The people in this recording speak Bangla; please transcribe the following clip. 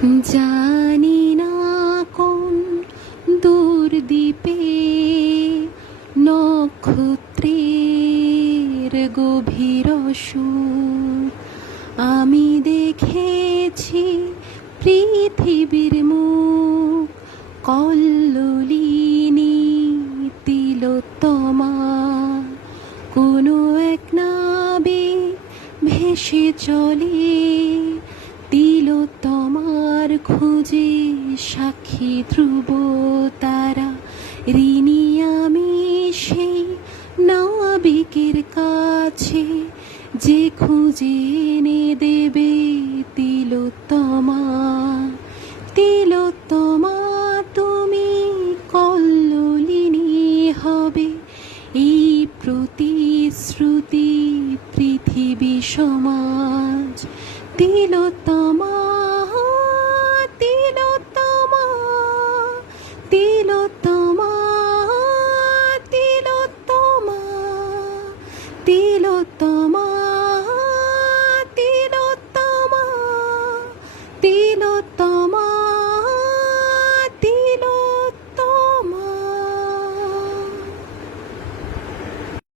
জানি না কোন দূর দ্বীপে নক্ষত্রের গভীর সুর আমি দেখেছি পৃথিবীর মুখ কল্লোলিনী তিলোত্তমা কোনো এক নাবিক ভেসে চলে তিলোত্তমার খোঁজে সাক্ষী ধ্রুব তারা ঋণী আমি সেই নাবিকের কাছে যে খুঁজে এনে দেবে তিলোত্তমা। তিলোত্তমা তুমি কল্লোলিনী হবে এই প্রতিশ্রুতি পৃথিবী সমাজ। তিলোত্তমা